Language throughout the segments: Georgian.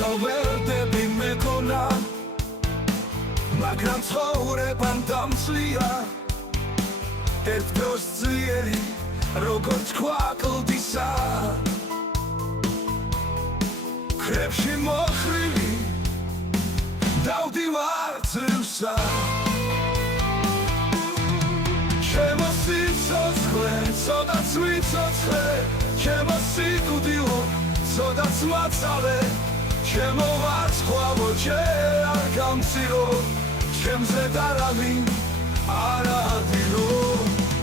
გავერდები მეკონა მაგრამ ცხოვრებამ დამცლია ერთ დროს ძლიერი როგორც ქვაკლდისა ქრებში მოხრილი დავდივარ ძლივსა ჩემო სიცოცხლე ცოტაც ვიცოცხლე ჩემო სიკვდილო ცოტაც მაცალე ჩემო ვარცხლავო ჯერ არ გამცირო ჩემზე დარავინ არ ადირო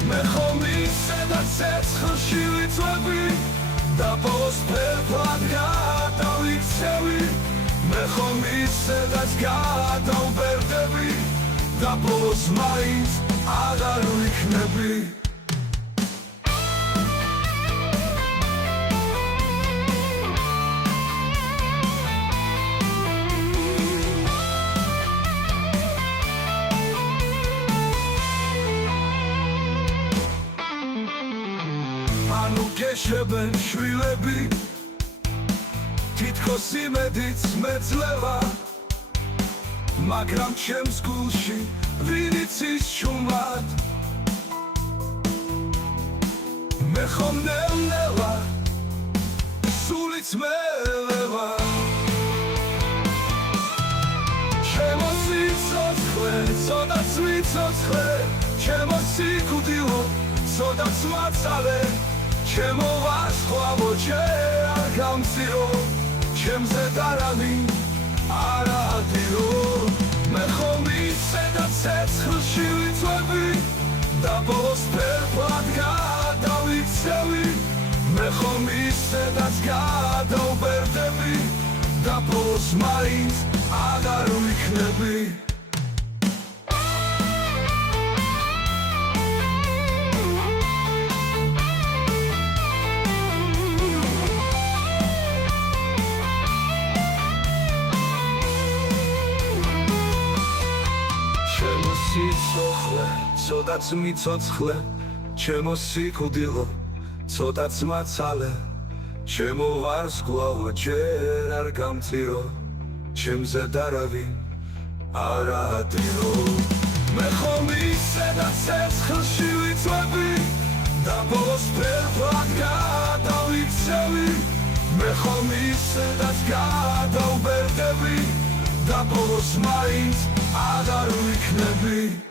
მე ხომ ისედა ცეცხლში ვიწვევი და ბოლოს ფერფლად გადავიქცევი მე ხომ ისედაც გადავბერდები და ბოლოს მაინც აღარ ვიქნები ანუ გეშებენ შვილები თითქოს იმედიც მეძლევა მაგრამ ჩემს გულში ვინ იცის შუმად მე ხომ ნელ-ნელა სულიც მელევა ჩემო სიცოცხლე ცოტაც ვიცოცხლე ჩემო სიკვდილო ცოტაც მაცალე ჩემო ვარცხლავო ჯერ არ გამცირო ჩემზე დარავინ არ ადირო მე ხომ ისედა ცეცხლში ვიწვევი და ბოლოს ფერფლად გადავიქცევი მე ხომ ისედაც გადავბერდები და ბოლოს მაინც აღარ ვიქნები სიცოცხლე ცოტაც მიცოცხლე ჩემო სიკვდილო ცოტაც მაცალე ჩემო ვარსკვლავო ჯერ არ გამწირო ჩემზე დარავინ არ ადირო მე ხომ ისედა ცეცხლში ვიწვევი და ბოლოს ფერფლად გადავიქცევი მე ხომ ისედაც გადავბერდები და ბოლოს მაინც აღარ ვიქნები